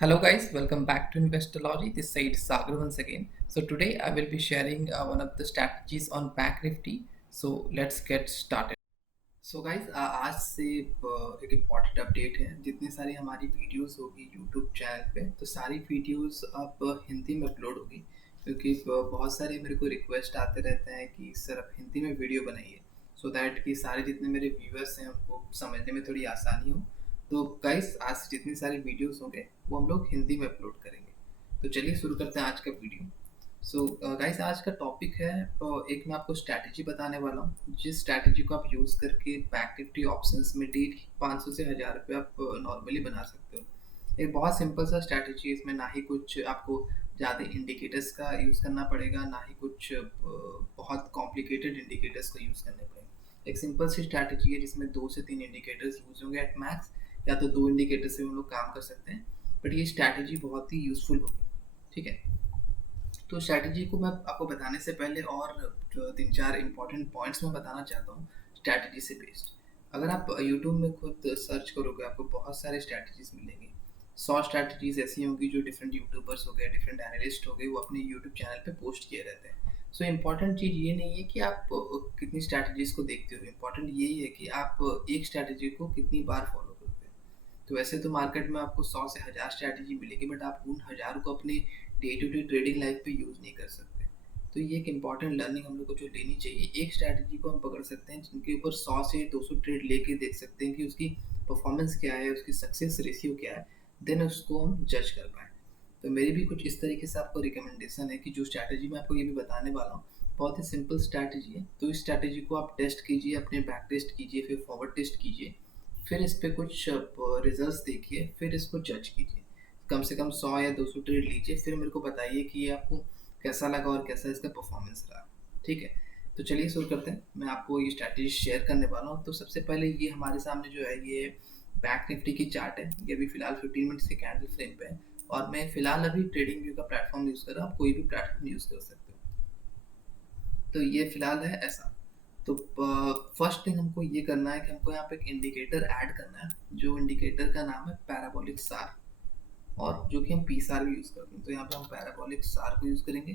Hello guys, welcome back to Investology. This side is Sagar once again. So today I will be sharing one of the strategies on Bank Nifty. So let's get started. So guys आज से एक important update है। जितनी सारी हमारी videos होगी YouTube channel पे तो सारी वीडियोस अब हिंदी में अपलोड होगी, क्योंकि बहुत सारे मेरे को रिक्वेस्ट आते रहते हैं कि सर आप हिंदी में वीडियो बनाइए, सो दैट कि सारे जितने मेरे व्यूअर्स हैं उनको समझने में थोड़ी आसानी हो। तो गाइज आज जितनी सारी वीडियोस होंगे वो हम लोग हिंदी में अपलोड करेंगे। तो चलिए शुरू करते हैं आज का वीडियो। सो गाइस आज का टॉपिक है, एक मैं आपको स्ट्रैटेजी बताने वाला हूँ जिस स्ट्रैटेजी को आप यूज़ करके बैंक निफ्टी ऑप्शंस में डेली 500 से 1000 रुपये आप नॉर्मली बना सकते हो। एक बहुत सिंपल सा स्ट्रैटेजी है, इसमें ना ही कुछ आपको ज़्यादा इंडिकेटर्स का यूज़ करना पड़ेगा, ना ही कुछ बहुत कॉम्प्लिकेटेड इंडिकेटर्स का यूज़ करने पड़ेंगे। एक सिंपल सी स्ट्रैटेजी है जिसमें 2 से 3 इंडिकेटर्स यूज़ होंगे एट मैक्स, या तो 2 इंडिकेटर से हम लोग काम कर सकते हैं, बट ये स्ट्रैटेजी बहुत ही यूज़फुल होगी। ठीक है, तो स्ट्रैटेजी को मैं आपको बताने से पहले और जो 3-4 इंपॉर्टेंट पॉइंट्स मैं बताना चाहता हूँ स्ट्रैटेजी से बेस्ड। अगर आप यूट्यूब में खुद सर्च करोगे आपको बहुत सारे स्ट्रैटेजीज मिलेंगे। 100 स्ट्रैटेजीज ऐसी होंगी जो डिफरेंट यूट्यूबर्स हो गए, डिफरेंट एनालिस्ट हो गए, वो अपने यूट्यूब चैनल पे पोस्ट किए रहते हैं। सो इम्पॉर्टेंट चीज़ ये नहीं है कि आप कितनी स्ट्रैटेजीज को देखते हो, इम्पॉर्टेंट यही है कि आप एक स्ट्रैटेजी को कितनी बार फॉलो करते हो। तो वैसे तो मार्केट में आपको 100 से 1000 स्ट्रैटेजी मिलेगी, बट आप उन हज़ारों को अपने day to day trading life पे यूज़ नहीं कर सकते। तो ये एक इंपॉर्टेंट लर्निंग हम लोग को जो लेनी चाहिए। एक स्ट्रैटेजी को हम पकड़ सकते हैं जिनके ऊपर 100 से 200 ट्रेड लेके देख सकते हैं कि उसकी परफॉर्मेंस क्या है, उसकी सक्सेस रेशियो क्या है, देन उसको हम जज कर पाएँ। तो मेरी भी कुछ इस तरीके से आपको रिकमेंडेशन है कि जो स्ट्रैटेजी मैं आपको ये भी बताने वाला हूँ, बहुत ही सिंपल स्ट्रैटेजी है। तो इस स्ट्रैटेजी को आप टेस्ट कीजिए, अपने बैक टेस्ट कीजिए, फिर फॉरवर्ड टेस्ट कीजिए, फिर इस पे कुछ रिजल्ट्स देखिए, फिर इसको जज कीजिए। कम से कम 100 या 200 ट्रेड लीजिए, फिर मेरे को बताइए कि ये आपको कैसा लगा और कैसा इसका परफॉर्मेंस रहा। ठीक है, तो चलिए शुरू करते हैं। मैं आपको ये स्ट्रैटेजी शेयर करने वाला हूँ। तो सबसे पहले ये हमारे सामने जो है ये बैंक निफ्टी की चार्ट है। ये अभी फिलहाल 15 मिनट्स के कैंडल फ्रेम पे है, और मैं फिलहाल अभी ट्रेडिंग व्यू का प्लेटफॉर्म यूज़ कर रहा हूँ। आप कोई भी प्लेटफॉर्म यूज़ कर सकते हो। तो ये फिलहाल है ऐसा। तो फर्स्ट थिंग हमको ये करना है कि हमको यहाँ पे एक इंडिकेटर ऐड करना है, जो इंडिकेटर का नाम है पैराबोलिक सार, और जो कि हम पी सार भी यूज़ करते हैं। तो यहाँ पे हम पैराबोलिक सार को यूज़ करेंगे।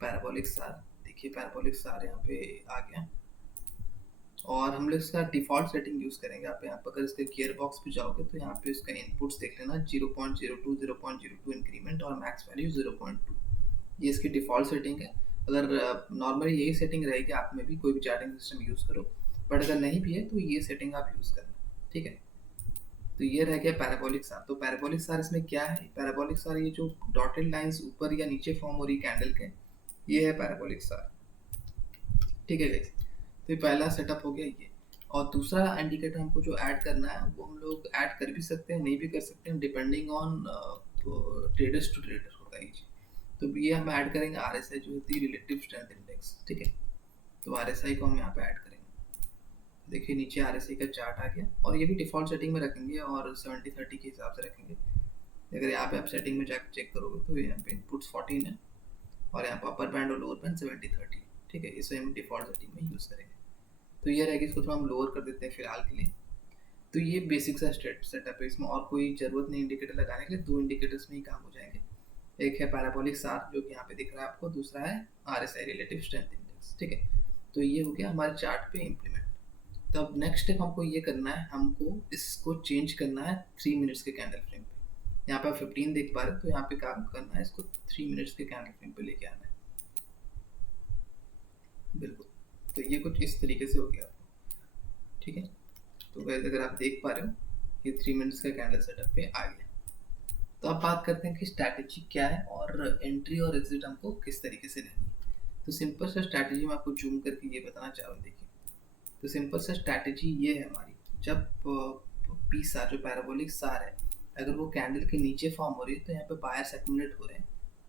पैराबोलिक सार, देखिए पैराबोलिक सार यहाँ पे आ गया, और हम लोग इसका डिफ़ॉल्ट सेटिंग यूज़ करेंगे। आप यहाँ पर अगर इसके गियर बॉक्स पे जाओगे तो यहाँ पे इसका इनपुट्स देख लेना, 0.02 0.02 इंक्रीमेंट और मैक्स वैल्यू 0.2। ये इसकी डिफ़ॉल्ट सेटिंग है। अगर नॉर्मली यही सेटिंग रहेगी, आप में भी कोई भी चार्टिंग सिस्टम यूज़ करो, बट अगर नहीं भी है तो ये सेटिंग आप यूज़ करना। ठीक है, तो ये रह गया पैराबोलिक सार। तो पैराबोलिक सार इसमें क्या है? पैराबोलिक सार ये जो डॉटेड लाइंस ऊपर या नीचे फॉर्म हो रही कैंडल के, ये है पैराबोलिक सार। ठीक है गाइस, तो ये पहला सेटअप हो गया ये। और दूसरा इंडिकेटर हमको जो ऐड करना है वो हम लोग ऐड कर भी सकते हैं, नहीं भी कर सकते हैं, depending on traders to trader होता है ये। तो ये हम ऐड करेंगे RSI, जो होती है रिलेटिव स्ट्रेंथ इंडेक्स। ठीक है, तो RSI को हम यहाँ पे ऐड करेंगे। देखिए नीचे RSI का चार्ट आ गया, और ये भी डिफ़ॉल्ट सेटिंग में रखेंगे और 70-30 के हिसाब से रखेंगे। अगर यहाँ पे आप सेटिंग में जाकर चेक करोगे तो यहाँ पे इनपुट्स 14 है, और यहाँ पर अपर बैंड और लोअर बैंड 70-30। ठीक है, इसे हम डिफ़ॉल्ट सेटिंग में यूज़ करेंगे। तो ये रहेगा, इसको थोड़ा हम लोअर कर देते हैं फिलहाल के लिए। तो ये बेसिक सा सेटअप है, इसमें और कोई ज़रूरत नहीं इंडिकेटर लगाने के लिए, 2 इंडिकेटर्स में ही काम हो जाएंगे। एक है पैराबोलिक सार जो कि यहाँ पे दिख रहा है आपको, दूसरा है RSI रिलेटिव स्ट्रेंथ इंडेक्स। ठीक है, तो ये हो गया हमारे चार्ट पे इम्प्लीमेंट। तब नेक्स्ट स्टेप हमको ये करना है, हमको इसको चेंज करना है 3 मिनट्स के कैंडल फ्रेम पे। यहाँ पे आप 15 देख पा रहे हो, तो यहाँ पे काम करना है, इसको 3 मिनट्स के कैंडल फ्रेम पे लेके आना है। बिल्कुल, तो ये कुछ इस तरीके से हो गया आपको। ठीक है, तो वैसे अगर आप देख पा रहे हो ये 3 मिनट्स का कैंडल सेटअप पे आ गया। तो अब बात करते हैं कि स्ट्रैटेजी क्या है और एंट्री और एग्जिट हमको किस तरीके से लेनी है। तो सिंपल सा स्ट्रैटेजी मैं आपको जूम करके ये बताना चाह रहा हूँ। देखिए, तो सिंपल सा स्ट्रैटेजी ये है हमारी, जब पी सार जो पैराबोलिक सार है, अगर वो कैंडल के नीचे फॉर्म हो रही है तो यहाँ पे बायर्स एक्यूमुलेट हो रहे हैं,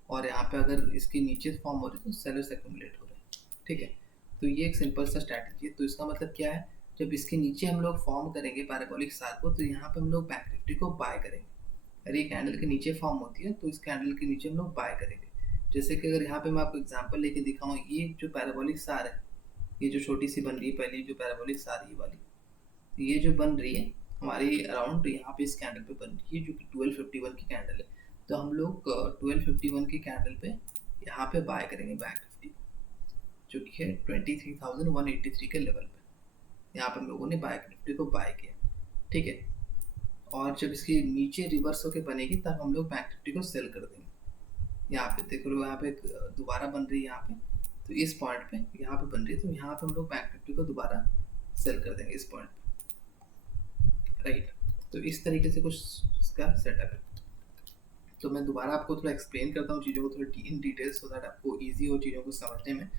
और यहाँ पे अगर इसके नीचे फॉर्म हो रही है तो सेलर्स एक्यूमुलेट हो रहे हैं। ठीक है, तो ये एक सिंपल सा स्ट्रैटेजी है। तो इसका मतलब क्या है, जब इसके नीचे हम लोग फॉर्म करेंगे पैराबोलिक सार को, तो यहाँ पे हम लोग बैंक निफ्टी को बाय करेंगे। अगर ये कैंडल के नीचे फॉर्म होती है तो इस कैंडल के नीचे हम लोग बाय करेंगे। जैसे कि अगर यहाँ पे मैं आपको एग्जांपल लेके दिखाऊँ, ये जो पैराबोलिक सार है, ये जो छोटी सी बन रही है पहली जो पैराबोलिक सार ये वाली, तो ये जो बन रही है हमारी अराउंड यहाँ पे इस कैंडल पे बन रही है जो कि 1251 की कैंडल है। तो हम लोग 1251 की कैंडल पे यहाँ पे बाय करेंगे बैंक निफ्टी जो कि है 23,183 के लेवल पे। यहाँ पे हम लोगों ने बैंक निफ्टी को बाय किया, ठीक है। और जब इसकी नीचे रिवर्स होके बनेगी तब हम लोग बैंक निफ्टी को सेल कर देंगे। यहाँ पे देख लो, यहाँ पे दोबारा बन रही है यहाँ पे, तो इस पॉइंट पे यहाँ पे बन रही है, तो यहाँ पे हम लोग बैंक निफ्टी को दोबारा सेल कर देंगे इस पॉइंट पे, राइट। तो इस तरीके से कुछ इसका सेटअप है। तो मैं दोबारा आपको थोड़ा एक्सप्लेन करता हूँ चीज़ों को थोड़ा इन डिटेल, सो दैट आपको ईजी हो चीज़ों को समझने में।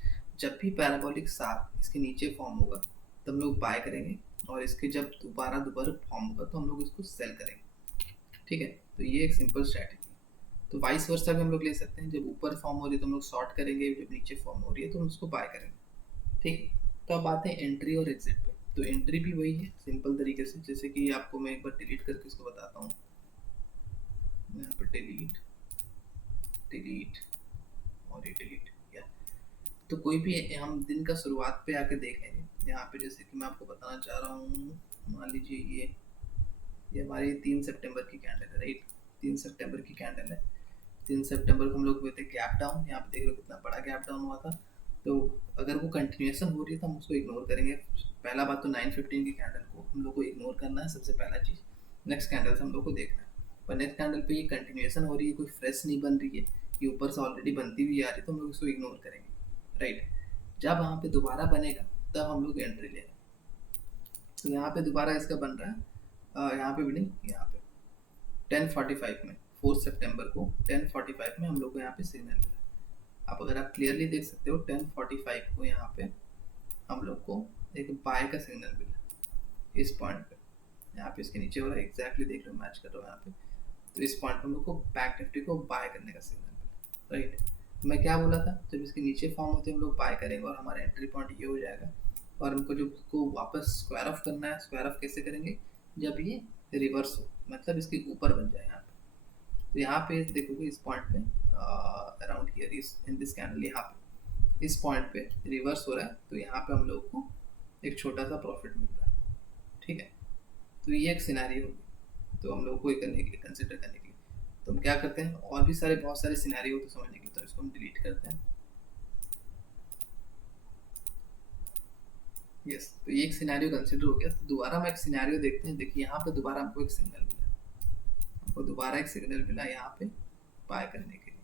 जब भी पैराबोलिक सार इसके नीचे फॉर्म होगा तब हम लोग बाय करेंगे, और इसके जब दोबारा फॉर्म होगा तो हम लोग इसको सेल करेंगे, ठीक है। तो ये एक सिंपल स्ट्रैटेजी। तो वाइस वर्सा भी हम लोग ले सकते हैं, जब ऊपर फॉर्म हो रही है तो हम लोग शॉर्ट करेंगे, जब नीचे फॉर्म हो रही है तो हम उसको बाय करेंगे, ठीक है। तो अब आते हैं एंट्री और एग्जिट पे। तो एंट्री भी वही है सिंपल तरीके से, जैसे कि आपको मैं एक बार डिलीट करके इसको बताता हूँ। यहाँ पे डिलीट डिलीट और ये डिलीट किया। तो कोई भी हम दिन का शुरुआत पे आके देखेंगे यहाँ पे, जैसे कि मैं आपको बताना चाह रहा हूँ, मान लीजिए ये हमारी 3 सितंबर की कैंडल है, राइट। 3 सितंबर की कैंडल है। 3 सितंबर को हम लोग हुए थे गैप डाउन, यहाँ पे देख रहे हो कितना बड़ा गैप डाउन हुआ था। तो अगर वो कंटिन्यूएशन हो रही है तो हम उसको इग्नोर करेंगे। पहला बात तो 9:15 की कैंडल को हम लोग को इग्नोर करना है, सबसे पहला चीज़। नेक्स्ट कैंडल से हम लोग को देखना है, पर नेक्स्ट कैंडल पे ये कंटिन्यूएशन हो रही है, कोई फ्रेश नहीं बन रही है, ये ऊपर से ऑलरेडी बनती हुई आ रही है, तो हम लोग इसको इग्नोर करेंगे, राइट। जब वहाँ पे दोबारा बनेगा तब हम लोग एंट्री लेंगे। तो यहाँ पे दोबारा इसका बन रहा है, यहाँ पे भी नहीं, यहाँ पे 10:45 में 4 सितंबर को 10:45 में हम लोग को यहाँ पे सिग्नल मिला। अब अगर आप क्लियरली देख सकते हो 10:45 को यहाँ पे हम लोग को एक बाय का सिग्नल मिला इस पॉइंट पे। यहाँ पे इसके नीचे हो रहा है, एग्जैक्टली देख लो, मैच कर रहा हूँ यहाँ पे। तो इस पॉइंट पे हम लोग को बैंक निफ्टी को बाय करने का सिग्नल मिला, राइट। तो मैं क्या बोला था, जब इसके नीचे फॉर्म होते हैं हम लोग बाय करेंगे और हमारा एंट्री पॉइंट ये हो जाएगा। और हमको जो इसको वापस स्क्वायर ऑफ करना है, स्क्वायर ऑफ कैसे करेंगे, जब ये रिवर्स हो, मतलब इसके ऊपर बन जाए यहाँ पे। तो यहाँ पे देखोगे इस पॉइंट पे अराउंड हियर इस इन दिस कैंडल, यहाँ पे इस पॉइंट पे रिवर्स हो रहा है, तो यहाँ पे हम लोग को एक छोटा सा प्रॉफिट मिल रहा है, ठीक है। तो ये एक सिनेरियो होगी, तो हम लोग को ये करने के लिए, कंसिडर करने के लिए, तो हम क्या करते हैं, और भी बहुत सारे सिनेरियो तो समझने के लिए, तो इसको हम डिलीट करते हैं। यस, तो ये एक सिनेरियो कंसिडर हो गया। तो दोबारा हम एक सिनेरियो देखते हैं। देखिए यहाँ पे दोबारा हमको एक सिग्नल मिला, हमको दोबारा एक सिग्नल मिला यहाँ पे बाय करने के लिए।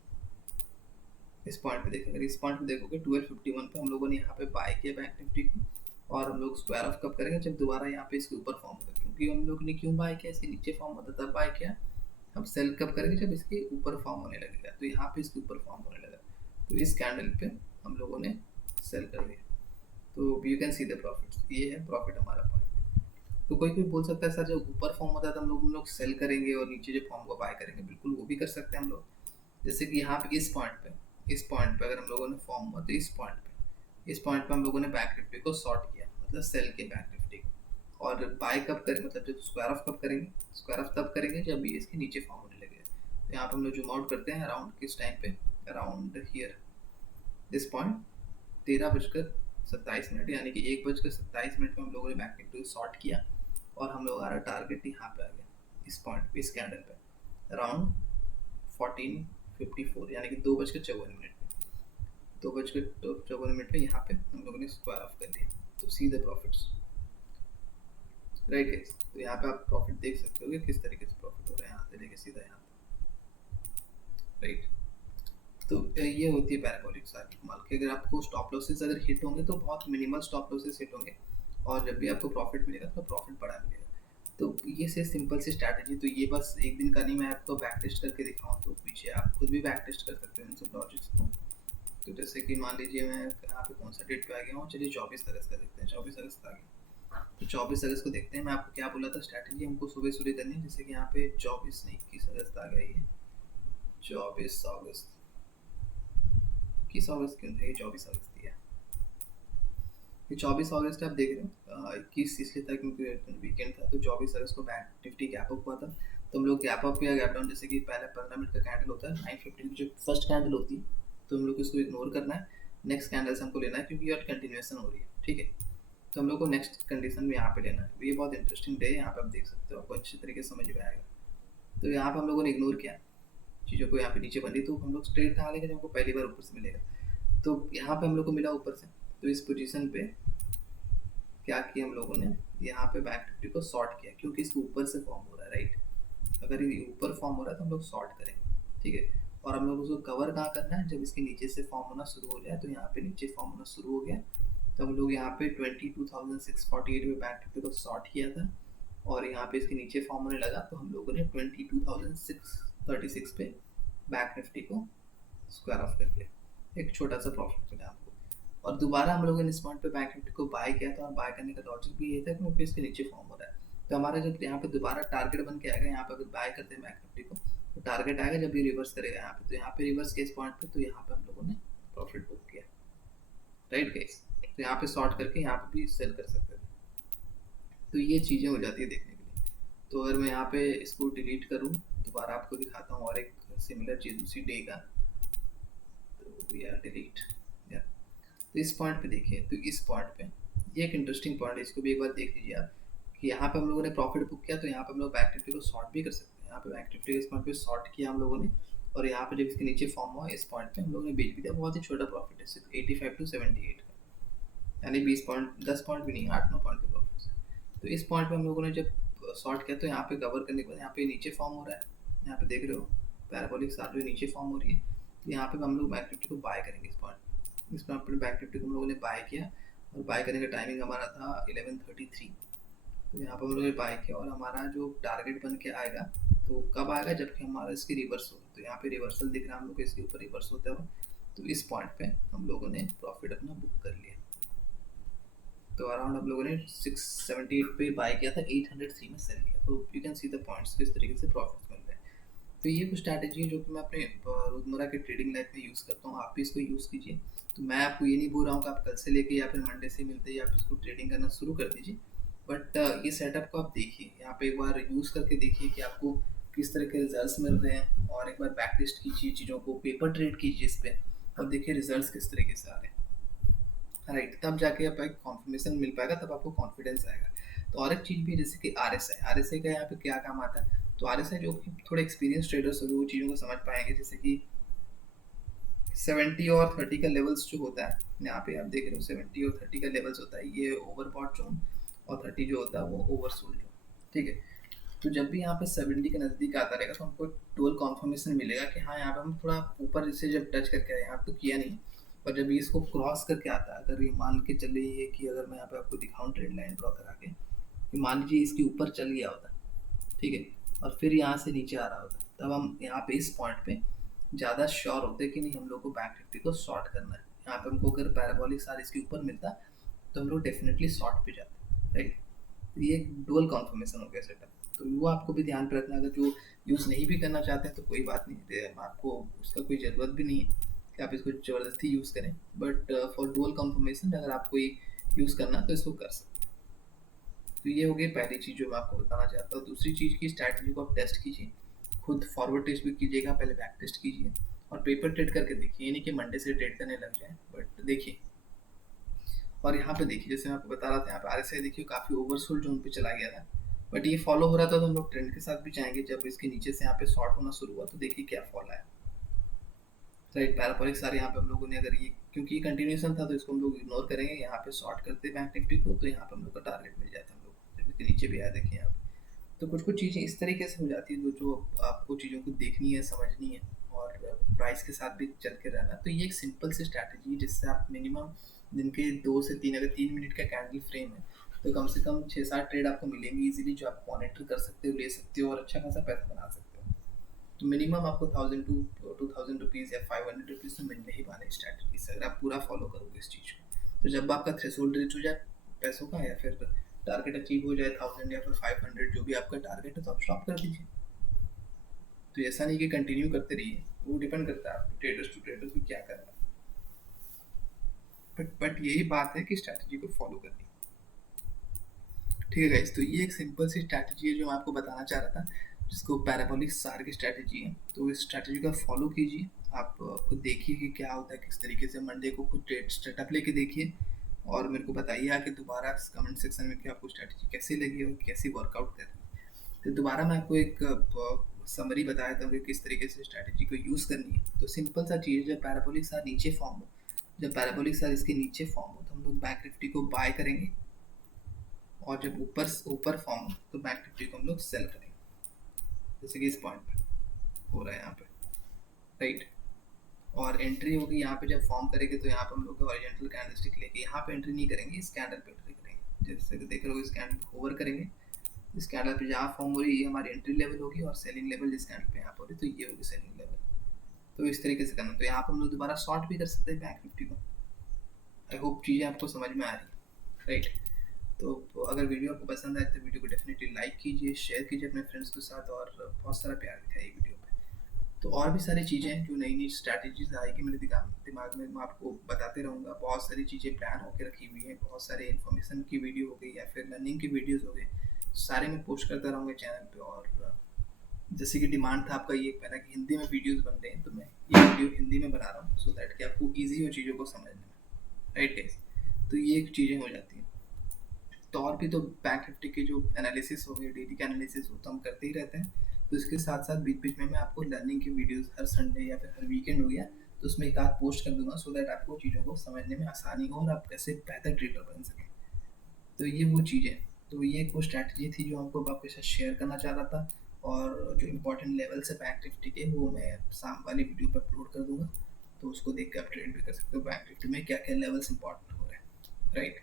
इस पॉइंट पे देखिए, अगर इस पॉइंट पे देखोगे 12:51 पे हम लोगों ने यहाँ पे बाय किया बैंक निफ्टी को, और हम लोग स्क्वायर ऑफ कब करेंगे, जब दोबारा यहाँ पे इसके ऊपर फॉर्म होगा। क्योंकि हम लोग ने क्यों बाय किया, इसके नीचे फॉर्म होता तब बाय किया। हम सेल कब करेंगे, जब इसके ऊपर फॉर्म होने लगेगा। तो यहाँ पे इसके ऊपर फॉर्म होने लगा, तो इस कैंडल पे हम लोगों ने सेल कर दिया। तो you can see the profit, ये है प्रॉफिट हमारा पॉइंट। तो कोई कोई बोल सकता है सर जब ऊपर फॉर्म होता है तो हम लोग सेल करेंगे और नीचे जो फॉर्म को बाय करेंगे। बिल्कुल वो भी कर सकते हैं हम लोग। जैसे कि यहाँ पे इस पॉइंट पे अगर हम लोगों ने फॉर्म हुआ, तो इस पॉइंट पे हम लोगों ने बैंक निफ्टी को शॉर्ट किया, मतलब सेल किया बैंक निफ्टी को। और बाय कब करें, मतलब जब स्क्वायर ऑफ कब करेंगे, स्क्वायर ऑफ तब करेंगे जब ये इसके नीचे फॉर्म होने लगे। तो यहाँ पे हम लोग जूम आउट करते हैं अराउंड किस टाइम पे, अराउंड हियर दिस पॉइंट 13:27 यानी कि 1:27 में हम लोगों ने बैंक निफ्टी को शॉर्ट किया, और हम लोग हमारा टारगेट यहाँ पे आ गया इस पॉइंट पे, इस कैंडल पे अराउंड 14:54 यानी कि 2:54 में 2:54 पे यहाँ पे हम लोगों ने स्क्वायर ऑफ कर दिया। तो see the profits, right guys. तो यहाँ पे आप प्रॉफिट देख सकते हो कि किस तरीके से प्रॉफिट हो रहा है, यहाँ से लेके सीधा यहाँ पे, राइट। तो ये होती है पैराबोलिक सार की कमाल की। अगर आपको स्टॉप लॉसेस अगर हिट होंगे तो बहुत मिनिमल स्टॉप लॉसेस हिट होंगे, और जब भी आपको प्रॉफिट मिलेगा तो प्रॉफिट बड़ा मिलेगा। तो ये से सिंपल सी स्ट्रैटेजी। तो ये बस एक दिन का नहीं, मैं आपको बैक टेस्ट करके दिखाऊँ तो पीछे आप खुद भी बैक टेस्ट कर सकते हो इन सब लॉजिक्स को। तो जैसे कि मान लीजिए मैं यहाँ पे कौन सा डेट पे आ गया हूँ, चलिए 24 अगस्त का देखते हैं। 24 अगस्त आ गया, तो 24 अगस्त को देखते हैं। मैं आपको क्या बोला था स्ट्रैटेजी हमको सुबह सुबह करनी है। जैसे कि यहाँ पे 24 नहीं 21 अगस्त आ गया, ये 24 अगस्त, 21 अगस्त क्यों था, ये 24 अगस्त दिया। ये 24 अगस्त आप देख रहे हो, 21 इसलिए था क्योंकि वीकेंड था। तो 24 अगस्त को बैंक निफ्टी गैप अप हुआ था। तो हम लोग गैप अप या गैप डाउन, जैसे कि पहले 15 मिनट का कैंडल होता है 9:15 की जो फर्स्ट कैंडल होती है, तो हम लोग इसको इग्नोर करना है। नेक्स्ट कैंडल से हमको लेना है क्योंकि ये कंटिन्यूएशन हो रही है, ठीक है। तो हम लोग को नेक्स्ट कंडीशन में यहाँ पे लेना है। ये बहुत इंटरेस्टिंग डे है, यहाँ पे आप देख सकते हो, आपको अच्छे तरीके से समझ में आएगा। तो यहाँ पे हम लोगों ने इग्नोर किया चीज़ों को, यहाँ पे नीचे बनी तो हम लोग स्ट्रेट कहाँ लेंगे जब हमको पहली बार ऊपर से मिलेगा। तो यहाँ पे हम लोग को मिला ऊपर से, तो इस पोजीशन पे क्या किया हम लोगों ने, यहाँ पे बैंक निफ्टी को शॉर्ट किया क्योंकि इसको ऊपर से फॉर्म हो रहा है, राइट। अगर ये ऊपर फॉर्म हो रहा है तो हम लोग शॉर्ट करेंगे, ठीक है। और हम लोग उसको कवर कहाँ करना है, जब इसके नीचे से फॉर्म होना शुरू हो जाए, तो यहाँ पे नीचे फॉर्म होना शुरू हो गया तो हम लोग यहाँ पे 22,648 में बैंक निफ्टी को शॉर्ट किया था, और यहाँ पे इसके नीचे फॉर्म होने लगा तो हम लोगों ने 22,636 पे बैंक निफ्टी को स्क्वायर ऑफ कर लिया, एक छोटा सा प्रॉफिट मिला आपको। और दोबारा हम लोगों ने इस पॉइंट पे बैंक निफ्टी को बाय किया था, और बाय करने का लॉजिक भी ये था क्योंकि इसके नीचे फॉर्म हो रहा है। तो हमारा जब यहाँ पे दोबारा टारगेट बन के आएगा, यहाँ पे अगर बाय करते हैं बैंक निफ्टी को तो टारगेट आएगा जब ये रिवर्स करेगा यहाँ पे, तो यहाँ पे रिवर्स के इस पॉइंट पे, तो यहाँ पे हम लोगों ने प्रॉफिट बुक किया, राइट गाइस। तो यहाँ पे शॉर्ट करके यहाँ पे भी सेल कर सकते थे। तो ये चीज़ें हो जाती है देखने के लिए। तो अगर मैं यहाँ पे इसको डिलीट करूँ, दोबारा आपको दिखाता हूँ और एक सिमिलर चीज़ उसी डे का, तो यार डिलीट या, तो इस पॉइंट पे देखिए, तो इस पॉइंट पे ये एक इंटरेस्टिंग पॉइंट है, इसको भी एक बार देख लीजिए आप कि यहाँ पे हम लोगों ने प्रॉफिट बुक किया, तो यहाँ पे हम लोग बैंक निफ्टी को शॉर्ट भी कर सकते हैं। यहाँ पे बैंक निफ्टी इस पॉइंट पे शॉर्ट किया हम लोगों ने, और यहाँ पे जब इसके नीचे फॉर्म हुआ इस पॉइंट पे हम लोगों ने बेच भी दिया। बहुत ही छोटा प्रॉफिट है, सिर्फ 85 टू 78 का, यानी 20 पॉइंट 10 पॉइंट भी नहीं, 8-9 पॉइंट का प्रॉफिट है। तो इस पॉइंट पे हम लोगों ने जब शॉर्ट किया तो यहाँ पे कवर करने के बाद यहाँ पे नीचे फॉर्म हो रहा है, यहाँ पे देख रहे हो पैराबोलिक साथ में नीचे फॉर्म हो रही है, तो यहाँ पे हम लोग बैंक निफ्टी को बाय करेंगे इस पॉइंट। इस पॉइंट पर बैंक निफ्टी को हम लोगों ने बाय किया, और बाय करने का टाइमिंग हमारा था 11:33। तो यहाँ पर हम लोगों ने बाय किया, और हमारा जो टारगेट बन के आएगा तो कब आएगा, जबकि हमारा इसकी रिवर्स होगा। तो यहाँ पे रिवर्सल दिख रहा है हम लोग को, इसके ऊपर रिवर्स होता हुआ, तो इस पॉइंट पे हम लोगों ने प्रॉफिट अपना बुक कर लिया। तो अराउंड हम लोगों ने 678 पे बाय किया था, 803 में सेल किया। तो you can see the points किस तरीके से प्रॉफिट मिल रहे हैं। तो ये कुछ स्ट्रैटेजी है जो कि मैं अपने रोजमर्रा के ट्रेडिंग लाइफ में यूज़ करता हूँ, आप भी इसको यूज़ कीजिए। तो मैं आपको ये नहीं बोल रहा हूँ कि आप कल से लेके या फिर मंडे से मिलते ही आप इसको ट्रेडिंग करना शुरू कर दीजिए, बट ये सेटअप को आप देखिए, यहाँ पे एक बार यूज़ करके देखिए कि आपको किस तरह के रिजल्ट्स मिल रहे हैं, और एक बार बैक टेस्ट कीजिए चीज़ों को, पेपर ट्रेड कीजिए इस पर, और देखिए रिजल्ट्स किस तरीके से आ रहे हैं, राइट। तब जाके आपको एक कॉन्फर्मेशन मिल पाएगा, तब आपको कॉन्फिडेंस आएगा। तो और एक चीज़ भी जैसे कि आर एस आई का यहाँ पे क्या काम आता है, तो आर एस आई जो कि थोड़े एक्सपीरियंस ट्रेडर्स होंगे वो चीज़ों को समझ पाएंगे, जैसे कि 70 और 30 का लेवल्स जो होता है, यहाँ पे आप देख रहे हो 70 और 30 का लेवल्स होता है, ये ओवरबॉट जोन, और 30 जो होता है वो ओवरसोल्ड जोन, ठीक है। तो जब भी यहाँ पे 70 के नज़दीक आता रहेगा तो हमको टोल कॉन्फर्मेशन मिलेगा कि हाँ यहाँ पे हम थोड़ा ऊपर से जब टच करके आए, यहाँ तो किया नहीं, और जब ये इसको क्रॉस करके आता है, अगर ये मान के चलिए कि अगर मैं यहाँ पे आपको दिखाऊँ ट्रेंड लाइन ड्रॉ करा के, कि मान लीजिए इसके ऊपर चल गया होता, ठीक है, और फिर यहाँ से नीचे आ रहा होता, तब हम यहाँ पे इस पॉइंट पे ज़्यादा श्योर होते कि नहीं हम लोग को बैंक निफ्टी को शॉर्ट करना है। यहाँ पे हमको अगर पैराबोलिक सार इसके ऊपर मिलता तो हम लोग डेफिनेटली शॉर्ट पे जाते, राइट। तो ये एक डुअल कॉन्फर्मेशन हो गया सेटअप, तो वो आपको भी ध्यान पे रखना। अगर जो यूज़ नहीं भी करना चाहते हैं तो कोई बात नहीं, आपको उसका कोई ज़रूरत भी नहीं है कि आप इसको ज़बरदस्ती यूज़ करें, बट फॉर डुअल कॉन्फर्मेशन अगर आपको यूज़ करना तो इसको कर सकते हैं। तो ये हो गई पहली चीज़ जो मैं आपको बताना चाहता हूँ। दूसरी चीज़ की स्ट्रैटेजी को आप टेस्ट कीजिए, खुद फॉरवर्ड टेस्ट भी कीजिएगा, पहले बैक टेस्ट कीजिए, और पेपर ट्रेड करके देखिए, ये नहीं कि मंडे से ट्रेड करने लग जाए, बट देखिए। और यहाँ पे देखिए, जैसे मैं आपको बता रहा था, यहाँ पे आरएसआई देखिए काफ़ी ओवरसोल्ड जोन पे चला गया था, बट ये फॉलो हो रहा था, तो हम लोग ट्रेंड के साथ भी जाएंगे। जब इसके नीचे से यहाँ पे शॉर्ट होना शुरू हुआ तो देखिए क्या फॉल आया, राइट। पैराबोलिक सारे यहाँ पे हम लोगों ने, अगर ये क्योंकि ये कंटिन्यूशन था तो इसको हम लोग इग्नोर करेंगे, यहाँ पे शॉर्ट करते बैंक निफ्टी को, तो यहाँ पे हम लोग का टारगेट मिल जाता है हम लोग, जब इसके नीचे भी आया देखिए यहाँ पे। तो कुछ कुछ चीज़ें इस तरीके से हो जाती है जो आपको चीज़ों को देखनी है, समझनी है, और प्राइस के साथ भी चल के रहना। तो ये एक सिंपल सी स्ट्रैटेजी है जिससे आप मिनिमम दिन के 2 से 3, अगर 3 मिनट का कैंडल फ्रेम है तो कम से कम 6-7 ट्रेड आपको मिलेंगे इजीली, जो आप मॉनिटर कर सकते हो, ले सकते हो, और अच्छा खासा पैसा बना सकते हो। तो मिनिमम आपको 1000 to 2000 रुपीज़ या 500 रुपीज़ तो मिलने ही वाले स्ट्रैटेजी से, अगर आप पूरा फॉलो करोगे इस चीज़ को। तो जब आपका थ्रेशोल्ड रीच हो जाए पैसों का, या फिर टारगेट अचीव हो जाए 1000 या फिर 500, जो भी आपका टारगेट है, तो आप स्टॉप कर दीजिए। तो ऐसा नहीं कि कंटिन्यू करते रहिए, वो डिपेंड करता है आपको ट्रेडर्स टू ट्रेडर्स भी क्या करना है, बट यही बात है कि स्ट्रैटेजी को फॉलो करनी, ठीक है गाइस। तो ये एक सिंपल सी स्ट्रैटेजी है जो मैं आपको बताना चाह रहा था, जिसको पैराबोलिक सार की स्ट्रैटेजी है। तो इस स्ट्रैटेजी का फॉलो कीजिए, आप खुद देखिए कि क्या होता है, किस तरीके से मंडे को खुद ट्रेड सेटअप लेके देखिए, और मेरे को बताइए आके दोबारा कमेंट सेक्शन में कि आपको स्ट्रैटेजी कैसी लगी और कैसी वर्कआउट कर रही है। तो दोबारा मैं आपको एक समरी बता देता हूँ कि किस तरीके से स्ट्रैटेजी को यूज़ करनी है। तो सिंपल सा चीज़, जब पैराबोलिक सार नीचे फॉर्म हो, जब पैराबोलिक सार इसके नीचे फॉर्म हो तो हम लोग बैंक निफ्टी को बाय करेंगे, और जब ऊपर ऊपर फॉर्म हो तो बैंक निफ्टी को हम लोग सेल करेंगे, जैसे कि इस पॉइंट पे हो रहा है यहाँ पे, राइट। और एंट्री होगी यहाँ पे, जब फॉर्म करेंगे तो यहाँ पे हम लोग हॉरिजॉन्टल कैंडलस्टिक लेके यहाँ पे एंट्री नहीं करेंगे, इस कैंडल पे एंट्री करेंगे। जैसे कि देख रहे हो, इस कैंडल पे होवर करेंगे, इस कैंडल पे जहाँ फॉर्म हो रही है ये हमारी एंट्री लेवल होगी, और सेलिंग लेवल जिस कैंडल पे यहाँ पर हो रही है तो ये होगी सेलिंग लेवल। तो इस तरीके से करना। तो यहाँ पर हम लोग दोबारा शॉर्ट भी कर सकते हैं बैंक निफ्टी को। आई होप चीज़ें आपको समझ में आ रही है, राइट। तो अगर वीडियो आपको पसंद आए तो वीडियो को डेफिनेटली लाइक कीजिए, शेयर कीजिए अपने फ्रेंड्स के साथ, और बहुत सारा प्यार दिखाइए वीडियो पे। तो और भी सारी चीज़ें हैं, जो नई नई स्ट्रैटेजीज आएगी मेरे दिमाग में, मैं आपको बताते रहूँगा। बहुत सारी चीज़ें प्लान होकर रखी हुई है, बहुत सारे इन्फॉर्मेशन की वीडियो हो गई या फिर लर्निंग की वीडियोज़ हो गई, सारे मैं पोस्ट करता रहूँगा चैनल पे। और जैसे कि डिमांड था आपका ये पहला कि हिंदी में वीडियोस बन रहे हैं, तो मैं ये वीडियो हिंदी में बना रहा हूँ, सो दैट कि आपको ईजी हो चीज़ों को समझने में, राइट गाइस। तो ये एक चीज़ें हो जाती हैं। तो और भी तो बैंक निफ्टी के जो एनालिसिस हो गए, डेली का एनालिसिस हो, तो हम करते ही रहते हैं। तो इसके साथ साथ बीच बीच में मैं आपको लर्निंग की वीडियोस हर संडे या फिर हर वीकेंड हो गया तो उसमें एक आध पोस्ट कर दूंगा, सो दैट आपको चीज़ों को समझने में आसानी हो और आप कैसे बेहतर ट्रेडर बन सकें। तो ये वो चीज़ें, तो ये एक वो स्ट्रैटेजी थी जो हमको आपके साथ शेयर करना चाह रहा था। और जो इंपॉर्टेंट लेवल्स है बैंक निफ्टी के, वो मैं शाम वाली वीडियो पर अपलोड कर दूंगा, तो उसको देख के आप ट्रेड भी कर सकते हो बैंक निफ्टी में क्या क्या लेवल्स इंपॉर्टेंट हो रहे हैं, राइट।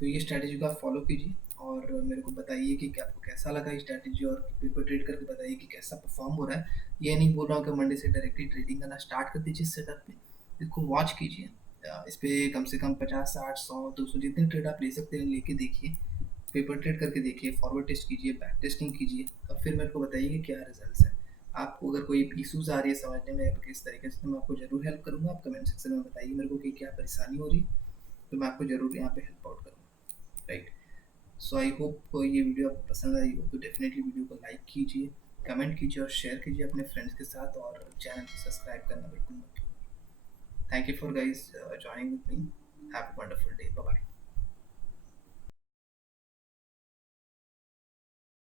तो ये स्ट्रैटेजी को आप फॉलो कीजिए और मेरे को बताइए कि क्या आपको कैसा लगा ये स्ट्रैटेजी, और पेपर ट्रेड करके बताइए कि कैसा परफॉर्म हो रहा है। ये नहीं बोल रहा हूँ कि मंडे से डायरेक्टली ट्रेडिंग करना स्टार्ट कर दीजिए सेटअप पे, इसको वॉच कीजिए। इस पे कम से कम 50 60 100 200 जितने ट्रेड आप ले सकते हैं लेके देखिए, पेपर ट्रेड करके देखिए, फॉरवर्ड टेस्ट कीजिए, बैक टेस्टिंग कीजिए, और फिर मेरे को बताइए कि क्या रिजल्ट्स है। आपको अगर कोई इशूज़ आ रही है समझने में किस तरीके से, तो मैं आपको ज़रूर हेल्प करूँगा। आप कमेंट सेक्शन में बताइए मेरे को कि क्या परेशानी हो रही है, तो मैं आपको ज़रूर यहाँ पे हेल्प आउट करूँगा, राइट। सो आई होप ये वीडियो आपको पसंद आई हो, तो डेफिनेटली वीडियो को लाइक कीजिए, कमेंट कीजिए और शेयर कीजिए अपने फ्रेंड्स के साथ, और चैनल को सब्सक्राइब करना बिल्कुल मत भूलिए। Thank you for guys joining with me. Have a wonderful day. Bye bye.